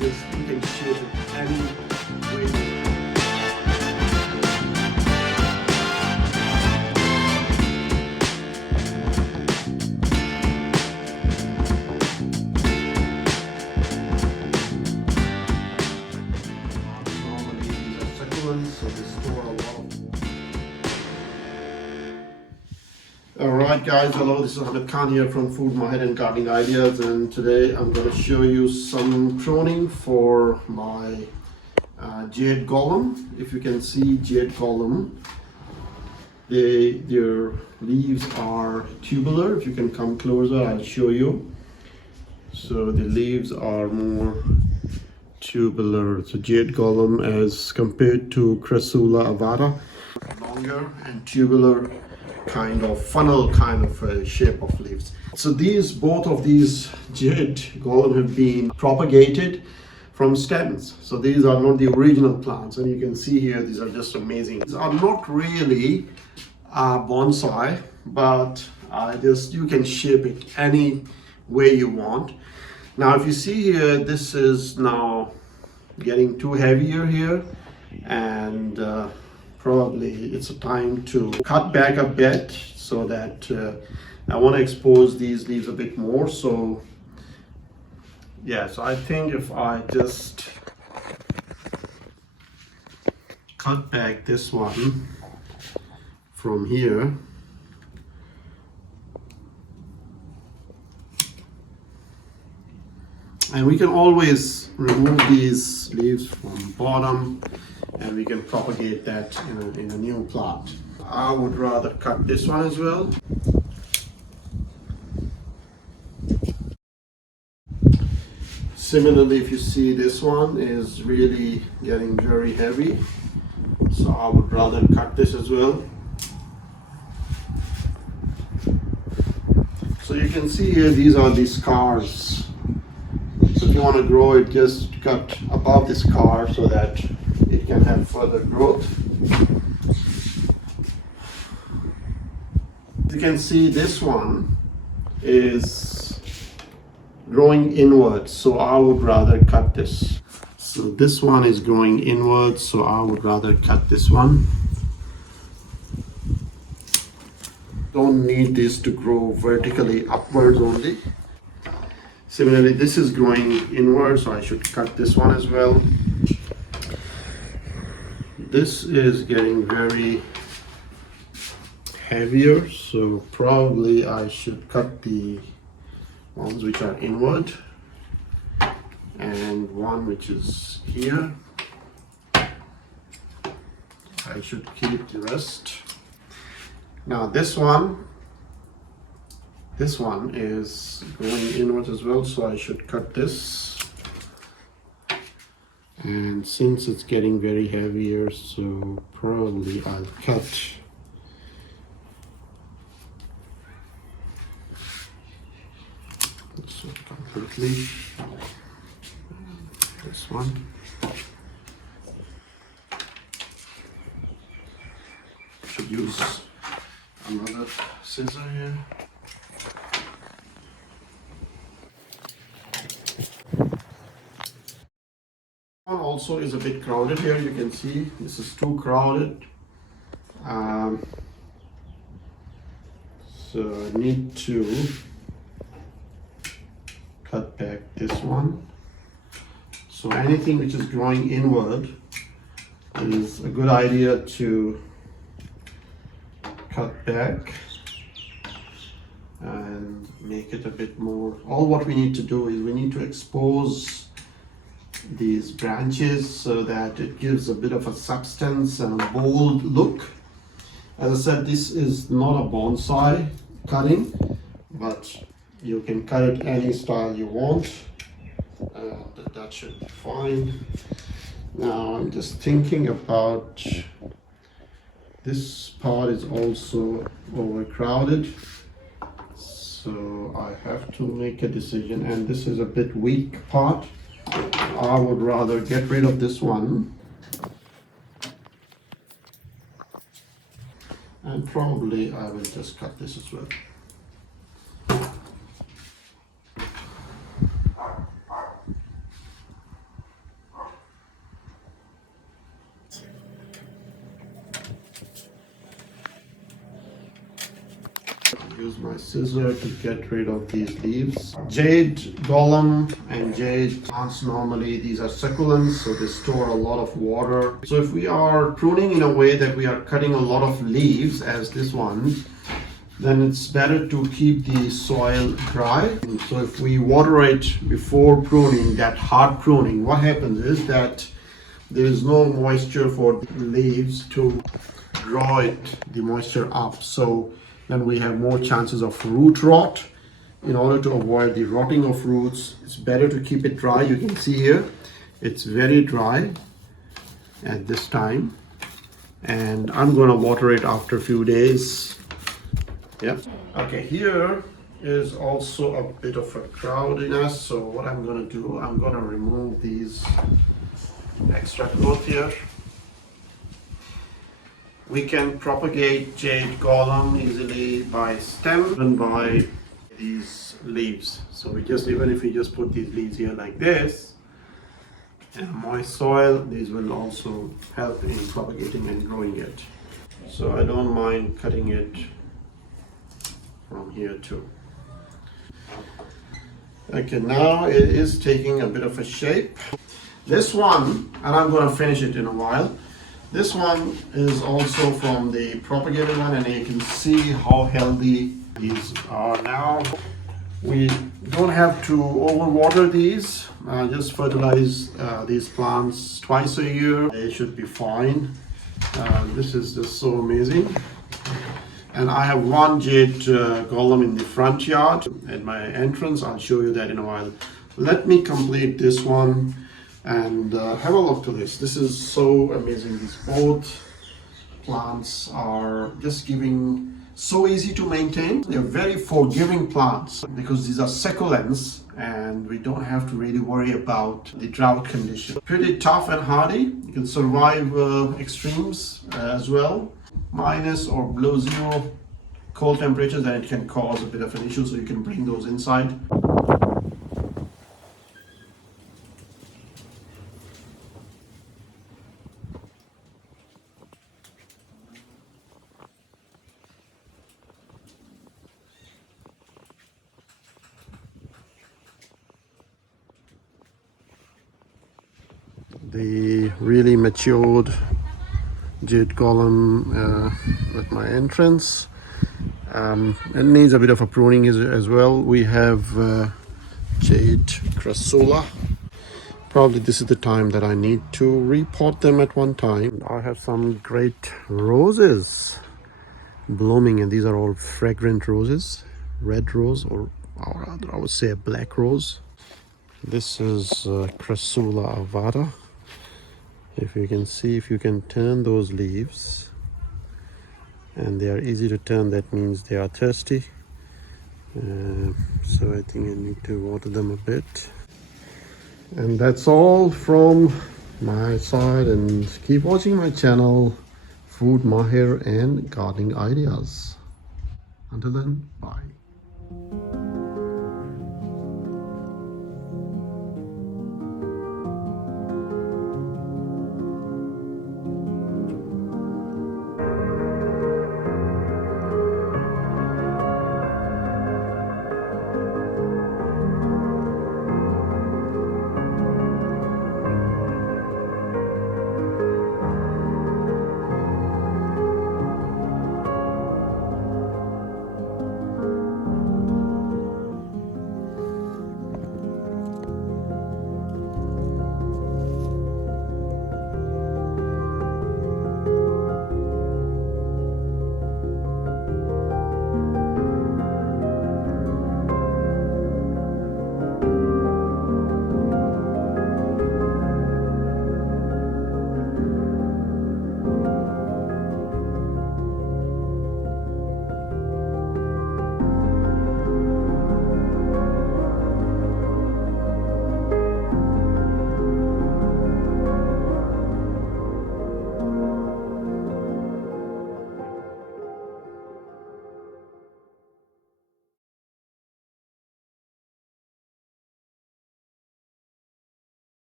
Just you can shape it any way. Normally these are succulents, so they store a lot of. Alright guys, hello, this is Hamid Khan here from Food Mahir and Gardening Ideas, and today I'm going to show you some pruning for my Jade Gollum. If you can see Jade Gollum, their leaves are tubular. If you can come closer, I'll show you. So the leaves are more tubular. So Jade Gollum as compared to Crassula avata, longer and tubular, kind of funnel kind of shape of leaves. So both of these Jade Gollum have been propagated from stems. So these are not the original plants, and you can see here these are just amazing. These are not really bonsai, but you can shape it any way you want. Now if you see here, this is now getting too heavier here, and probably it's a time to cut back a bit so that I want to expose these leaves a bit more. So yeah, so I think if I just cut back this one from here, and we can always remove these leaves from bottom, and we can propagate that in a new plant. I would rather cut this one as well. Similarly, if you see, this one is really getting very heavy, so I would rather cut this as well. So you can see here, these are the scars. So if you want to grow it, just cut above the scar so that it can have further growth. You can see this one is growing inwards, so I would rather cut this. So this one is growing inwards, so I would rather cut this one. Don't need this to grow vertically upwards only. Similarly, this is growing inward, so I should cut this one as well. This is getting very heavier, so probably I should cut the ones which are inward, and one which is here. I should keep the rest. Now this one is going inwards as well, so I should cut this. And since it's getting very heavier, so probably I'll cut this one completely. This one. Should use another scissor here. One also is a bit crowded here. You can see this is too crowded. So I need to cut back this one. So anything which is growing inward is a good idea to cut back and make it a bit more. All what we need to do is we need to expose these branches so that it gives a bit of a substance and a bold look. As I said, this is not a bonsai cutting, but you can cut it any style you want. That should be fine. Now I'm just thinking about this part is also overcrowded, so I have to make a decision, and this is a bit weak part. I would rather get rid of this one, and probably I will just cut this as well. my scissor to get rid of these leaves. Jade, Gollum and Jade plants normally, these are succulents, so they store a lot of water. So if we are pruning in a way that we are cutting a lot of leaves as this one, then it's better to keep the soil dry. So if we water it before pruning, that hard pruning, what happens is that there is no moisture for the leaves to draw the moisture up. So then we have more chances of root rot. In order to avoid the rotting of roots, it's better to keep it dry. You can see here, it's very dry at this time. And I'm gonna water it after a few days. Yeah. Okay, here is also a bit of a cloudiness. So what I'm gonna do, I'm gonna remove these extra growth here. We can propagate Jade Gollum easily by stem and by these leaves. So we just, even if we just put these leaves here like this and moist soil, these will also help in propagating and growing it. So I don't mind cutting it from here too. Okay, now it is taking a bit of a shape. This one, and I'm going to finish it in a while. This one is also from the propagated one, and you can see how healthy these are now. We don't have to overwater these. Just fertilize these plants twice a year. They should be fine. This is just so amazing. And I have one Jade Gollum in the front yard at my entrance. I'll show you that in a while. Let me complete this one and have a look to this. This is so amazing. These both plants are just giving, so easy to maintain. They're very forgiving plants because these are succulents and we don't have to really worry about the drought condition. Pretty tough and hardy. You can survive extremes as well. Minus or below zero cold temperatures, then it can cause a bit of an issue, so you can bring those inside. The really matured Jade Gollum at my entrance. It needs a bit of a pruning as well. We have Jade Crassula. Probably this is the time that I need to repot them at one time. I have some great roses blooming, and these are all fragrant roses. Red rose, or I would say a black rose. This is Crassula avata. If you can see, if you can turn those leaves, and they are easy to turn, that means they are thirsty. So I think I need to water them a bit. And that's all from my side, and keep watching my channel, Food Mahir and Gardening Ideas. Until then, bye.